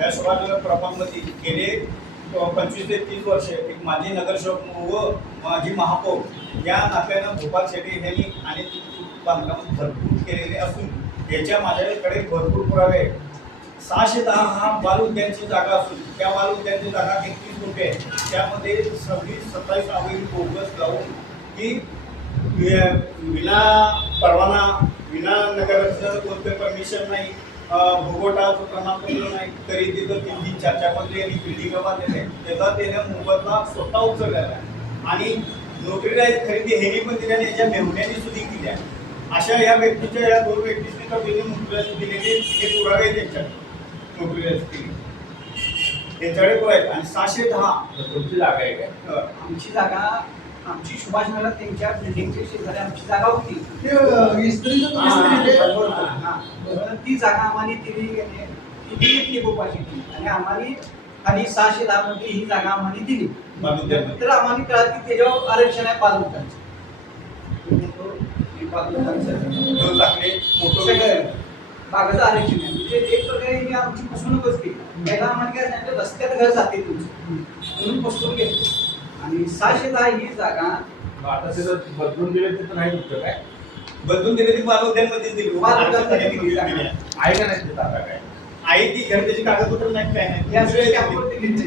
या शिवाजीनगर प्रभागामध्ये गेले 25 ते 30 वर्ष एक माजी नगरसेवक व माजी महापौर या नात्यानं भोपाळ शेट्टी यांनी आणि बांधकाम भरपूर केलेले असून याच्या माझ्याकडे भरपूर पुरावे आहेत. 610 हा बाल उद्यानची जागा असून त्या बाल उद्यानची जागा 31 गुंठे आहे. त्यामध्ये 26-27 अवैध बोगस लावून की विना परवाना विना नगराचं कोणतं परमिशन नाही, भूगोटाचं प्रमाणपत्र नाही, तरी तिथं 3-4 मजली आणि बिल्डिंग बांधलेले आहे. त्याचा त्याने मोबदला स्वतः उचललेला आहे आणि नोकरीला खरेदी हेनी पण दिल्या आणि याच्या मेहुण्याने सुद्धा केल्या. अशा या व्यक्तीच्या या 2 व्यक्तींनी कबीने नोकरीला दिलेले हे पुरावे त्यांच्या नोकरीला केली त्यांच्याकडे पुरावे. आणि 610 तुमची जागा आहे काय? आमची जागा आमची सुभाषनगर त्यांच्या बिल्डिंगच्या शेजारी आमची जागा होती. ती जागा आम्हाला दिली गोपाळची आणि आम्हाला आणि 610 मध्ये ही जागा आम्हाला दिली. तर आम्हाला कळलं की त्याच्यावर आरक्षण आहे बालुकांचं. बागाचं आरक्षण आहे म्हणजे एक प्रकारे आमची फसवणूकच केली. पहिला आम्हाला काय सांगितलं रस्त्यात घर जाते तुमचं म्हणून फसवून घेतलं. आणि 610 ही जागा आता तिथं बदलून दिले तिथं नाही तुमचं काय? बदलून दिले ती बाल उद्यानमध्ये दिली. आहे का नाही ते जागा काय? आई ती घर त्याची कागदपत्र नाही काय नाही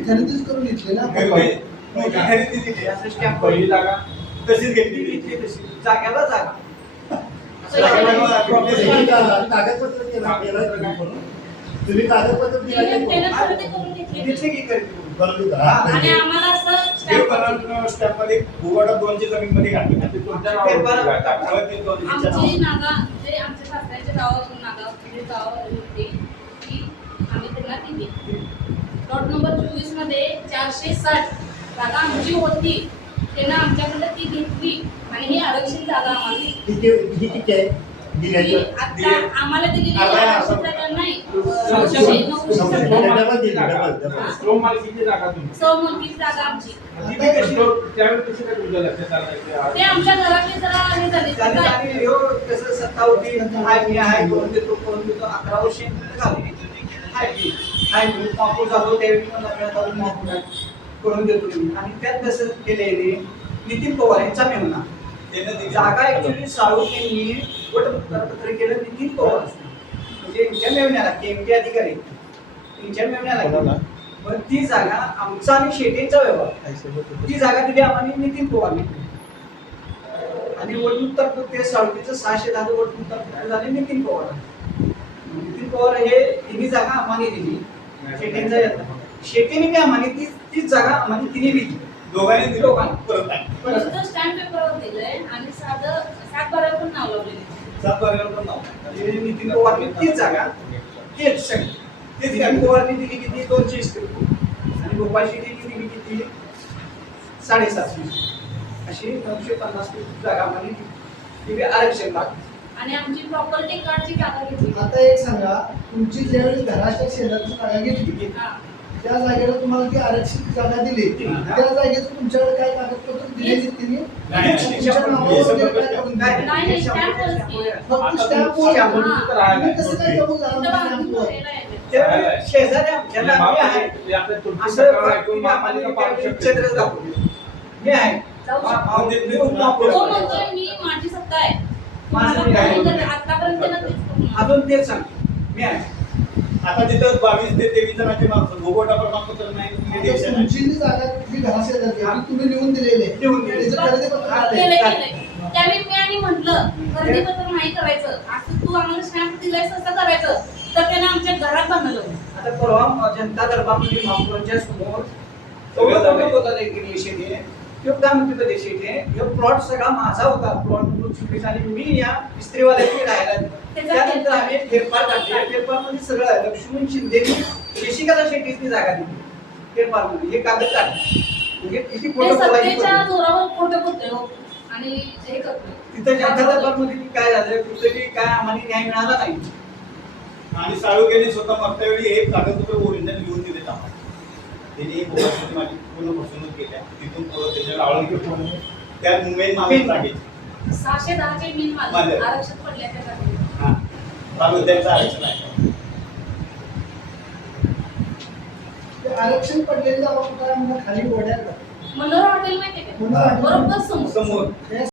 खरेदीच करून घेतली ना. खरेदी दिली असं स्टॅम्प पहिली जागा तशीच घेतली. घेतली तशी जाग्याला जागा कागदपत्र तुम्ही कागदपत्र घेतली की खरेदी आणि आम्हाला असं स्टॅम्पमध्ये भूगोटा 2ची जमीन मध्ये घातली. ते तुमच्या नावावर आमची नागा जे आमच्या सासऱ्याच्या गावावरून नागा म्हणजे गावावरून होती की आम्ही त्यांना दिली. प्लॉट नंबर 24 मध्ये 460 जागा आमची होती. त्यांना आमच्याकडे ती घेतली आणि ही आरक्षित जागा आम्हाला किती आहे दिल्याचं आता आम्हाला दिलेली आरक्षित जागा नाही. मालकीची जागा तुमची. सौमंतीची जागा आमची. त्यावेळी कशी काय तुमच्या लक्षात आलं? ते आमच्या घरातले जरा हे झाले. आणि ह्यो कसं सत्ता होती हाय मी हाय करून देतो 11 वर्ष झाली. हाय मी कापूर झालो त्यावेळी मला मिळाला मापूर करून देतो मी. आणि त्यात कसं केलेले नितीन पवार यांचा मेहुणा जागा ऍक्च्युली साळू यांनी वटपत्र केलं नितीन पवार म्हणजे यांच्या मेहुण्याला केमटी अधिकारी त्यांच्या मेहुण्याला केलं. पण ती जागा आमचा आणि शेटेचा व्यवहार ती जागा दिली आम्हाला नितीन पवारने. आणि वटनुत्तर ते साळुकीचं 610 वटनुत्तर झाले नितीन पवार. नितीन पवार हे तिन्ही जागा आम्हाला दिली. शेटेंचा शेटेने बी आम्हाला तीच जागा आम्हाला तिने दिली. दोघांनी दिली परत नाही. नुसतं स्टॅम्प पेपरवर दिलंय आणि साधं 7 बारावर पण नाव लावलेलं. 7 बारावर पण नाव. म्हणजे नितीन पवारने तीच जागा तेच सगळी तेच नितीन पवारने दिली किती 230 आणि गोपाळ शेट्टीने दिली किती 750 अशी 950 जागा आम्हाला ती बी आरक्षण लागतं. आणि आमची प्रॉपर्टी कार्डची जागा घेतली. आता एक सांगा, तुमची ज्यावेळी घराच्या शेजारची जागा घेतली त्या जागेला तुम्हाला ती आरक्षित जागा दिली, त्या जागेत तुमच्याकडे काय कागदपत्र दिलेली तिने? तुमच्या नावावर वगैरे काय करून काय? नाही स्टॅम्पच की. फक्त स्टॅम्पवर तुम्ही कसं काय कबूल झाला इथं बांधून स्टॅम्पवर? ठेवलेलं आहे. त्यावेळी शेजारी आमच्याला आम्ही आहे चित्र दाखवलं. मी आहे जाऊ शकतो. मापूर. तो म्हणतोय मी माझी सत्ता आहे. माझं काय? आतापर्यंत त्यानं तेच करून अजून तेच सांगतो मी आहे. आता तिथं 22 ते 23 जणांचे माणसं भूगोटा प्रमाणपत्र नाही. आता तुमची जी जागा जी घराशेजारची आहे, ती तुम्ही लिहून दिलेली आहे. लिहून दिलेली. त्याचं खरेदीपत्र आहे. केलंय. त्यावेळी मी आणि म्हटलं खरेदी पत्र नाही करायचं, असं तू आम्हाला स्टॅम्प दिलायस असं करायचं. तर त्याने आमच्या घरात बांधलं. आता परवा जनता दरबारमध्ये महापौरांच्या समोर सगळं होता एक शेती तो काय म्हणतो ते शेती हे प्लॉट सगळा माझा होता. प्लॉट नंबर आणि मी या इस्त्रीवाल्याकडे राहायला. त्यानंतर आम्ही फेरफार काढले. फेरफारमध्ये सगळं लक्ष्मण शिंदेनी शिशिकाला शेतीची जागा दिली फेरफारमध्ये. हे कागद काढले म्हणजे किती ते फोटो सत्तेच्या जोरावर खोटं बोलतोय हो. आणि हे करतोय. तिथं जनता दरबारमध्ये काय झालं कुठेही काय आम्हाला न्याय मिळाला नाही. आणि साळुकेने स्वतः मागच्या वेळी हे कागदपत्र ओरिजिनल लिहून दिले आम्हाला. त्यांनी माझी पूर्ण फसवणूक केल्या. तिथून त्याच्या आवडीकडे त्या मुंबई मागे जागेची 610 चे मिल मालक आरक्षित पडल्या त्या जागेवर. हा बाल उद्यानचं आरक्षण आहे. ते आरक्षण पडलेली जागा कुठं आहे? म्हणून खाली वड्यात मनोहर हॉटेल माहिती आहे का? मनोहर हॉटेल. बरोबर समोर समोर या